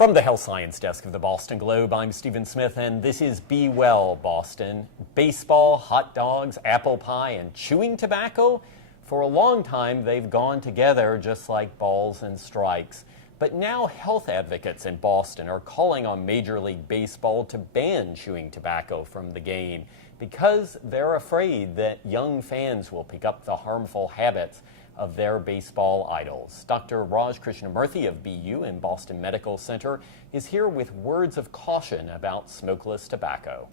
From the Health Science Desk of the Boston Globe, I'm Stephen Smith, and this is Be Well, Boston. Baseball, hot dogs, apple pie, and chewing tobacco? For a long time, they've gone together just like balls and strikes. But now health advocates in Boston are calling on Major League Baseball to ban chewing tobacco from the game because they're afraid that young fans will pick up the harmful habits of their baseball idols. Dr. Raj Krishnamurthy of BU and Boston Medical Center is here with words of caution about smokeless tobacco.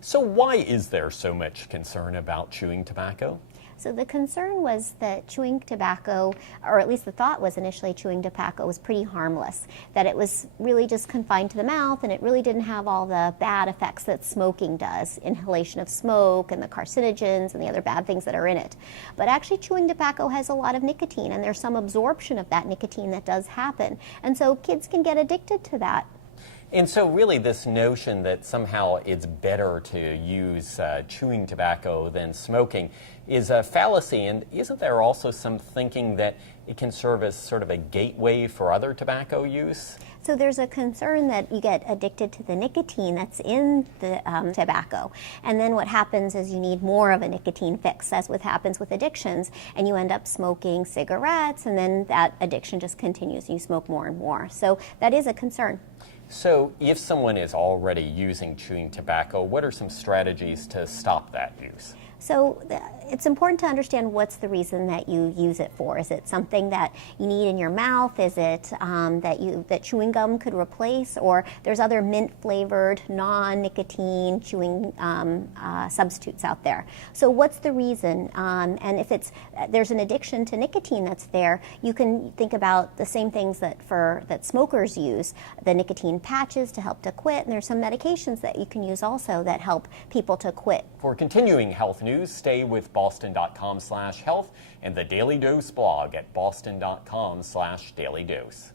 So why is there so much concern about chewing tobacco? So the concern was that chewing tobacco, or at least the thought was initially chewing tobacco was pretty harmless, that it was really just confined to the mouth and it really didn't have all the bad effects that smoking does, inhalation of smoke and the carcinogens and the other bad things that are in it. But actually chewing tobacco has a lot of nicotine, and there's some absorption of that nicotine that does happen. And so kids can get addicted to that. And so really this notion that somehow it's better to use chewing tobacco than smoking is a fallacy. And isn't there also some thinking that it can serve as sort of a gateway for other tobacco use? So there's a concern that you get addicted to the nicotine that's in the tobacco. And then what happens is you need more of a nicotine fix. That's what happens with addictions. And you end up smoking cigarettes, and then that addiction just continues. You smoke more and more. So that is a concern. So if someone is already using chewing tobacco, what are some strategies to stop that use? So it's important to understand what's the reason that you use it for. Is it something that you need in your mouth? Is it that chewing gum could replace? Or there's other mint-flavored, non-nicotine chewing substitutes out there. So what's the reason? And if there's an addiction to nicotine that's there, you can think about the same things that smokers use, the nicotine patches to help to quit, and there's some medications that you can use also that help people to quit. For continuing health news, stay with boston.com/health and the Daily Dose blog at boston.com/dailydose.